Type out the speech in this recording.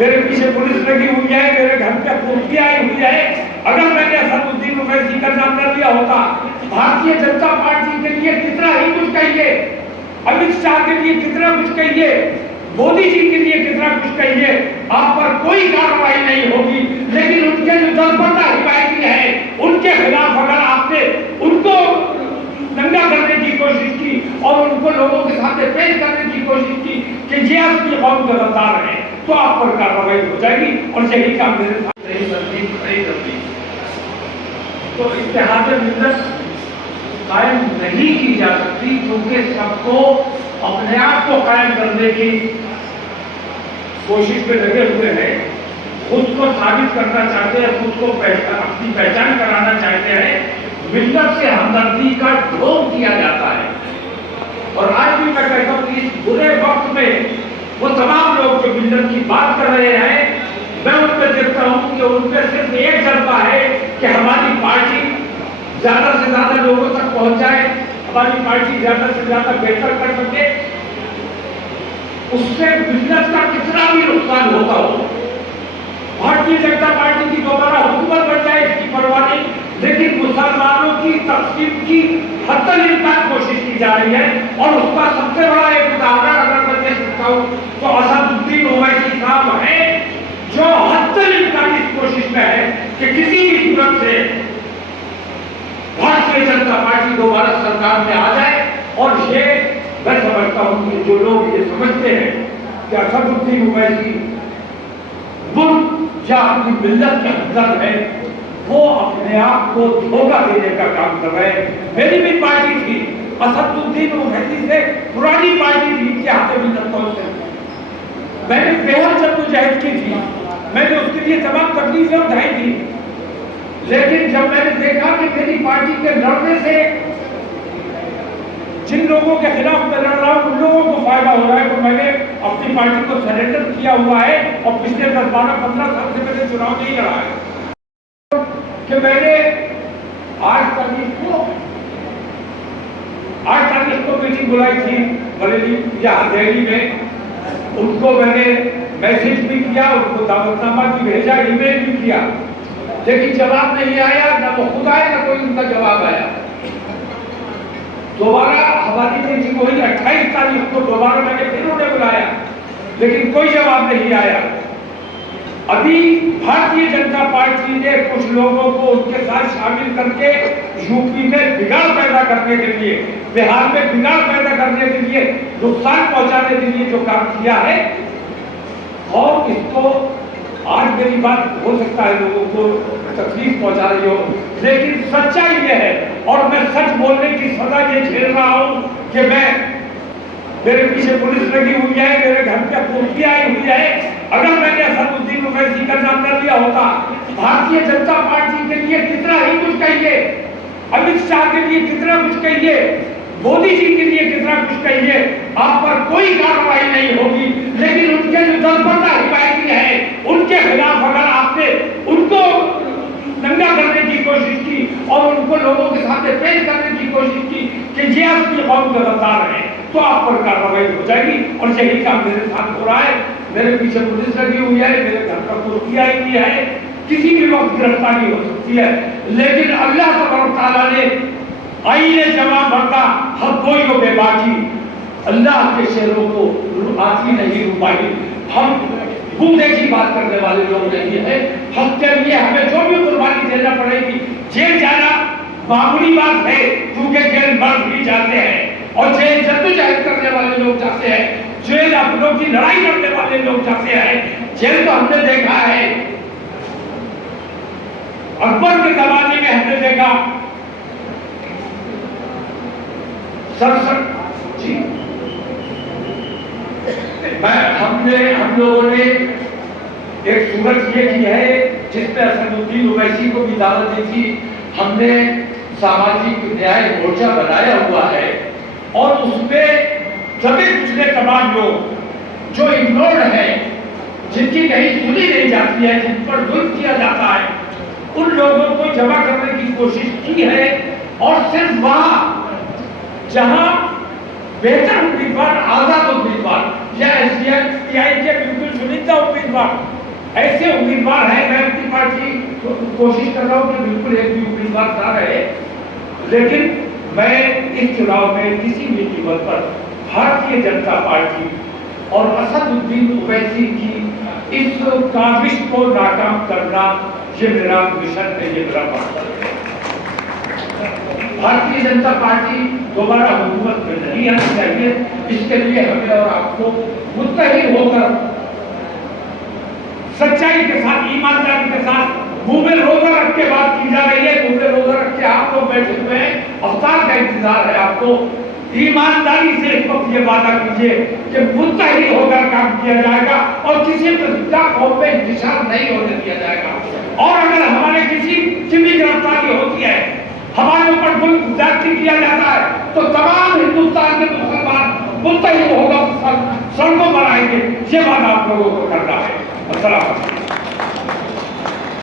मेरे पीछे पुलिस लगी हुई है, मेरे घर पे कुर्सी आई हुई है। अगर मैंने असदुद्दीन ओवैसी का नाम न लिया होता, भारतीय जनता पार्टी के लिए कितना ही कुछ कहिए, अमित शाह के लिए कितना कुछ कहिए, मोदी जी के लिए कितना कुछ कहिए, आप पर कोई कार्रवाई नहीं होगी। लेकिन उनके जो दलबरदा हिमायती है, उनके खिलाफ अगर आपने उनको दंगा करने की कोशिश की और उनको लोगों के सामने पेश करने की कोशिश की कि ये अपनी कौम के गद्दार हैं, तो आप पर कार्रवाई हो जाएगी। और यही काम मेरे साथ नहीं करती। तो इत्तेहाद मिल्लत कायम नहीं की जा सकती, क्योंकि सबको अपने आप को कायम करने की कोशिश में लगे हुए हैं, खुद को साबित करना चाहते हैं, खुद को अपनी पहचान कराना चाहते हैं। मिल्लत से हमदर्दी का ढोंग किया जाता है। और आज भी मैं कहता हूं कि इस बुरे वक्त में वो तमाम लोग जो मिल्लत की बात कर रहे हैं, मैं उनमें देखता हूं कि उनमें सिर्फ एक जज्बा है कि हमारी पार्टी ज्यादा से ज्यादा लोगों तक पहुंच जाए, हमारी पार्टी ज्यादा से ज्यादा बेहतर कर सके। उससे मिल्लत का कितना भी नुकसान होता हो, भारतीय जनता पार्टी की दोबारा हुकूमत बन जाए, इसकी परवाह नहीं, लेकिन मुसलमानों की तकसीम की हत्तल इम्कान कोशिश की जा रही है। और उसका सबसे बड़ा एक उदाहरण अगर मैं दे सकता हूं तो असदुद्दीन ओवैसी साहब है, जो हत्तल इम्कान इस कोशिश में है कि किसी भी सूरत से भारतीय जनता पार्टी दोबारा सरकार में आ जाए। और ये मैं समझता हूं कि जो लोग ये समझते हैं कि असदुद्दीन ओवैसी मुल्क या अपनी मिल्लत के हमदर्द है, वो अपने आप को धोखा देने का काम कर रहे हैं। मेरी भी पार्टी थी, असदुद्दीन ओवैसी से पुरानी पार्टी थी, इत्तेहाद मिल्लत कौन से, मैंने बेहद जद्दोजहद की थी, मैंने उसके लिए तमाम तकलीफें उठाई थी। लेकिन जब मैंने देखा कि मेरी पार्टी के लड़ने से जिन लोगों के खिलाफ मैं लड़ रहा हूं उन लोगों को फायदा हो रहा है, तो मैंने अपनी पार्टी को सरेंडर किया हुआ है। और पिछले 10, 12, 15 साल से मैंने चुनाव नहीं लड़ा है। कि मैंने 8 तारीख को मीटिंग बुलाई थी बरेली यहाँ दिल्ली में, उनको मैंने मैसेज भी किया, उनको दावतनामा भी भेजा, ईमेल भी किया, लेकिन जवाब नहीं आया, ना वो खुद आया ना कोई उनका जवाब आया। दोबारा हमारी मीटिंग हुई 28 तारीख को, दोबारा मैंने फिर उन्हें बुलाया, लेकिन कोई जवाब नहीं आया। अभी भारतीय जनता पार्टी ने कुछ लोगों को उनके साथ शामिल करके यूपी में बिगाड़ पैदा करने के लिए, बिहार में बिगाड़ पैदा करने के लिए, नुकसान पहुंचाने के लिए जो काम किया है, और इसको आज मेरी बात हो सकता है लोगों को तकलीफ पहुंचा रही हो, लेकिन सच्चाई यह है। और मैं सच बोलने की सजा ये झेल रहा हूं कि मेरे पीछे पुलिस लगी हुई है, मेरे घर पे कुर्सी आई हुई है। अगर मैंने असदुद्दीन ओवैसी का नाम न लिया होता, भारतीय जनता पार्टी के लिए कितना ही कुछ कहिए, अमित शाह के लिए कितना कुछ कहिए, मोदी जी के लिए कितना कुछ कहिए, आप पर कोई कार्रवाई नहीं होगी। लेकिन उनके जो दलबरदा हिमायती है, उनके खिलाफ अगर आपने उनको दंगा करने की कोशिश की और उनको लोगों के सामने पेश करने की कोशिश की कि ये अपनी कौम के गद्दार हैं, तो आप पर कार्रवाई हो जाएगी। और यही काम मेरे साथ हो रहा है। मेरे पीछे पुलिस लगी हुई है, मेरे घर पर कुर्सी आई हुई है, किसी भी वक्त गिरफ्तारी हो सकती है। लेकिन अल्लाह तआला ने आईने जमा भरता हर कोई को बेबाकी, अल्लाह के शेरों को आती नहीं रुपाई। हम गुंडे की बात करने वाले लोग नहीं है। हम के लिए हमें जो भी कुर्बानी देना पड़ेगी, जेल जाना मामूली बात है, क्योंकि जेल मर्द भी जाते हैं और जेल जद्दोजहद करने वाले लोग जाते हैं, जेल अपनों की लड़ाई करने वाले लोग जाते हैं। जेल तो हमने देखा है, अकबर के जमाने में हमने देखा, जी हम लोगों ने एक सूरत ये की है जिसमें असदुद्दीन ओवैसी को भी दावत दी थी। हमने सामाजिक न्याय मोर्चा बनाया हुआ है और उसमें सभी पिछले तमाम लोग जो इग्नोर्ड है, जिनकी कहीं सुनी नहीं जाती है, जिन पर जुल्म किया जाता है, उन लोगों को जमा करने की कोशिश की है। और सिर्फ वहां जहां बेहतर उम्मीदवार, आजाद उम्मीदवार, या SDI के बिल्कुल चुनिंदा उम्मीदवार, ऐसे उम्मीदवार हैं। मैं अपनी पार्टी कोशिश कर रहा हूँ कि बिल्कुल एक भी उम्मीदवार ना रहे, लेकिन मैं इस चुनाव में किसी भी कीमत पर भारतीय जनता पार्टी और असदुद्दीन ओवैसी की इस काविश को नाकाम करना, ये मेरा मिशन है, ये मेरा मकसद है। भारतीय जनता पार्टी दोबारा हुकूमत में नहीं आनी चाहिए। इसके लिए हमें और आपको मुत्तहिद होकर सच्चाई के साथ, ईमानदारी के साथ, मुंह में रोजा रख के बात की जा रही है। मुंह में रोजा रख के आप लोग बैठे हुए हैं, अवतार का इंतजार है आपको। ईमानदारी से इस वक्त ये वादा कीजिए कि मुत्तहिद होकर काम किया जाएगा और किसी कौम में इंतजार नहीं होने दिया जाएगा। और अगर हमारे किसी की भी गिरफ्तारी होती है, हमारे ऊपर जुल्म ज्यादती किया जाता है, तो तमाम हिंदुस्तान के मुसलमान मुत्तहिद होकर सड़कों पर आएंगे। ये बात आप लोगों को करना है। अस्सलाम वालेकुम।